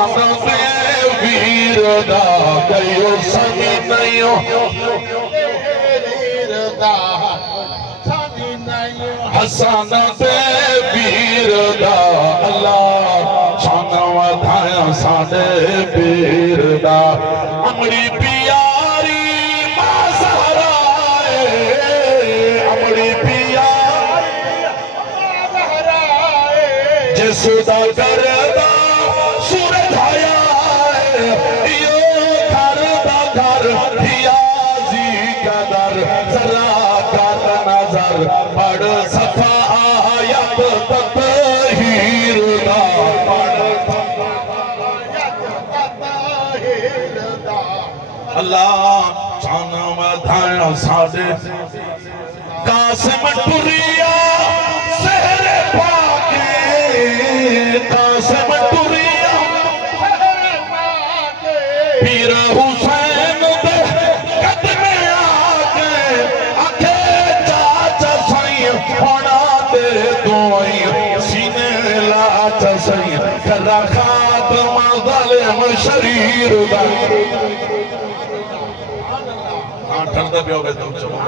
حسن دے ویر دا کئیو سنی new ویر دا سنی new حسن دے ویر دا اللہ شان ودھایا ساڈے ویر دا امڑی پیاری ماں زہرا امڑی پیاری ماں زہرا جس دا کردہ سورج آیا یو گھر دا گھر ریاضی کا در ذرا کر نظر پڑھ صفا آیت تطہیر دا پڑھ صفا آیت تطہیر دا اللہ شان ودھایا ساڈے قاسم ٹریا سحر پاکے قاسم ٹریا پیر حسین دے قدم آگے آکھے چاچا سائیں ہونا دے دوئیں سینے لاچا سائیں کرا خاتم ظالم شریر دا ٹھنڈا بھی ہوگا تم چلو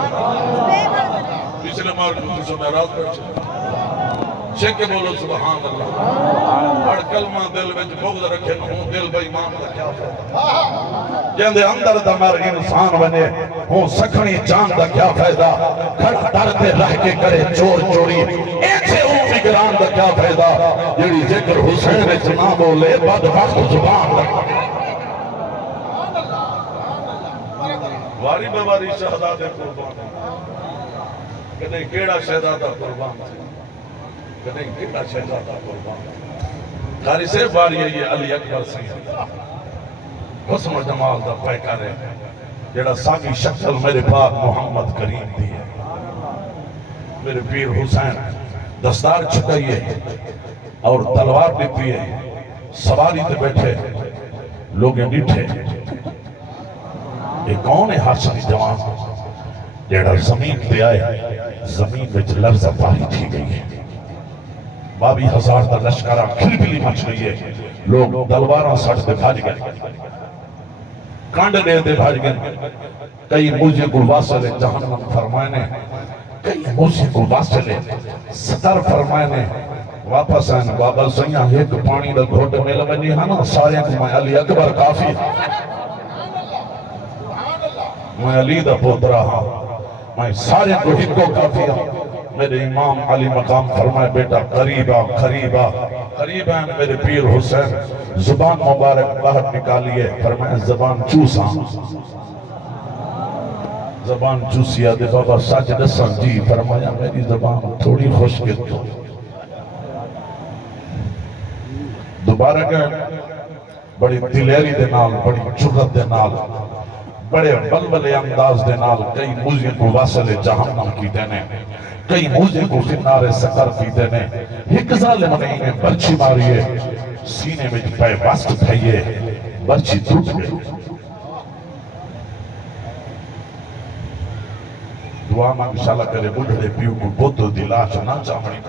پچھلے مار کو سے میراث پر چیک کے بولو سبحان اللہ ہر کلمہ دل وچ بغض رکھے نہ ہوں دل بے ایمان دا کیا فائدہ جندے اندر دا مر انسان بنے ہوں سکھنی جان دا کیا فائدہ گھر در تے رہ کے کرے چور چوری ایک سے ہوں نگران دا کیا فائدہ جڑی ذکر حسین وچ نہ بولے بدبخت زبان دا واری بواری شہزادے قربان کدے کیڑا شہزادہ قربان کدے کیڑا شہزادہ قربان قاری سے باری ہے یہ علی اکبر سی حسن و جمال دا پیکر ہے جڑا ساگی شکل میرے پاک محمد کریم دی ہے میرے پیر حسین دستار چھکائیے اور تلوار دیتی ہے سواری تے بیٹھے لوگیں ڈٹھے یہ کون ہے حسن جوان جیڑا زمین پہ آئے زمین وچ لرزہ پاری تھی گئی ہے 22,000 دا لشکرہ کھلبلی مچ گئی ہے لوگ تلواراں سڑ دے بھاج گئے کانڈ دے بھاج گئے کئی موجے گلواسلے جہنم فرمائنے کئی موجے گلواسلے ستر فرمائنے واپس آئے بابا سیاں ایک پانی دا گھوٹ میں لبنی ہے نا سارے کو میں علی اکبر کافی میں علی دا پوترا ہاں میں سارے کو ہی کو کافی ہوں میرے امام علی مقام فرمائے بیٹا قریبا قریبا قریبا میرے پیر حسین زبان مبارک باہر نکالیے فرمائے زبان چوسا زبان چوسیا دے بابا سچ دساں جی فرمایا میری زبان تھوڑی خوشگل تو دوبارہ گئے بڑی دلیری دے نال بڑی جرت دے نال بڑے بلبلے انداز دے نال کئی موزے کو واصل جہنم کی دینے کئی موزے کو فنار سکر کی دینے ایک ظالم نے انہیں برچی ماریے سینے میں پہ واسط تھائیے برچی ٹوٹ گئی دعا مانگ شالا کرے بڑھڑے پیو کو بودو دلاش نہ چاہمڑی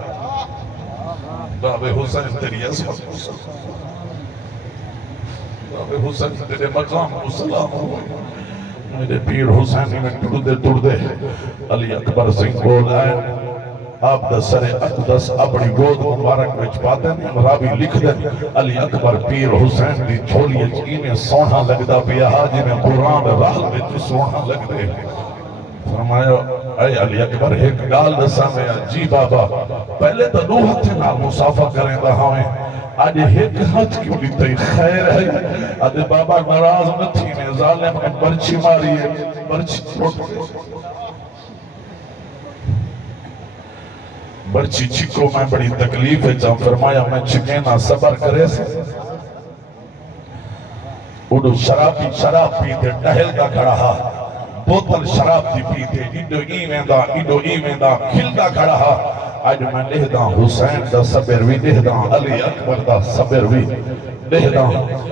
بابے حسین تیری اسفت بابے حسین تیرے مقام کو سلام ہوئے میرے پیر حسینی میں ٹوڑ دے علی اکبر سنگھ بول آئے آپ دا سر اقدس اپنی گود مبارک وچ پاتے ہیں مرابی لکھ دے علی اکبر پیر حسین دی چھولی میں سونا لگ دا پیا جی میں قرآن راہ میں سونا لگ دے فرمایا اے علی اکبر ایک گال دسا میں جی بابا پہلے تو دو ہتھے نہ مسافہ کریں دا ہمیں آج ایک ہاتھ کیوں لیتے خیر ہے آج بابا ناراض نہ تھی میں ظالم نے برچی ماری ہے برچی چھوٹ برچی چھکو میں بڑی تکلیف ہے جہاں فرمایا میں چھکینا صبر کرے سے اڑو شراب پیتے ڈہل دا کھڑا ہا بوتل شراب دی پیتے ایڈو ایویں دا کھل دا کھڑا ہا آج میں لہ دا حسین دا صبر وی لہ دا علی اکبر دا صبر وی لہ دا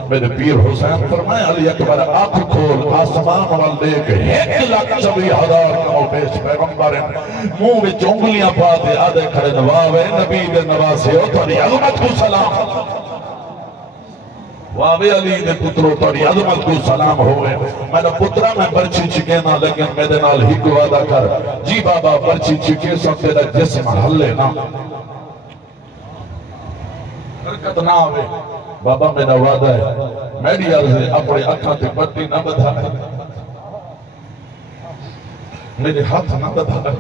میرے پیر حسین فرمائے علی اکبر آنکھ کھول آسمان وال دیکھ 1,24,000 کمو بیش پیغمبر ہیں منہ میں چونگلیاں پا دے آدھے کھڑے نواوے نبی دے نواسے او تھوڑی عظمت کو سلام واوے علی دے پترو توڑی عظمت کو سلام ہوئے میں نے پترہ میں برچی چکے نہ لیکن میرے نال ہی کو وعدہ کر جی بابا برچی چکے سب تیرا جسم ہلے نا حرکت نہ آوے بابا میرا وعدہ ہے میری عرض اپنے اکھاں تے پٹی نہ بدھا میرے ہاتھ نہ بدھا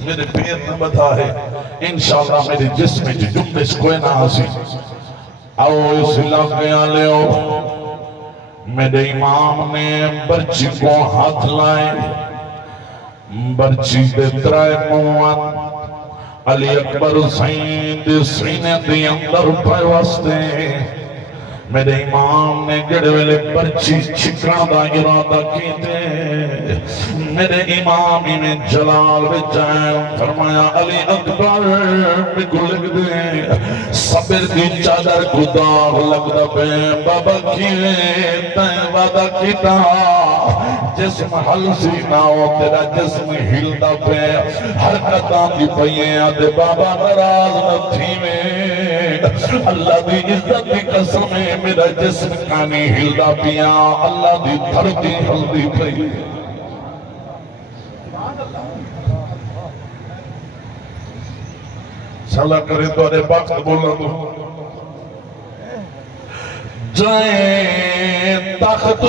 میرے پیر نہ بدھا ہے انشاءاللہ میرے جسم جو جنبش کوئی نہ آسی آؤ اس علاقے آلے ہو میرے امام نے برچی کو ہاتھ لائے برچی دے ترائے موان علی اکبر حسین دے سینے دے اندر پائے واسطے میرے امام نے گڑ ویلے برچی چھکڑا دا ارادہ کی دے میرے امام نے جلال بجائے فرمایا علی اکبر بکو لگ دے صبر دی چادر کو داغ لگ دا بے بابا کیے تین وعدہ کیتا جسم حل سی ناؤ تیرا جسم ہل دا پہ حرکتان دی پئیے آدھے بابا نراز نہ تھی میں اللہ دی عزت دی قسم ہے میرا جسم کانی ہلدا پیا اللہ دی دھرتی ہلدی پئی صلاح کرے تو ارے وقت بولا تو جائیں تخت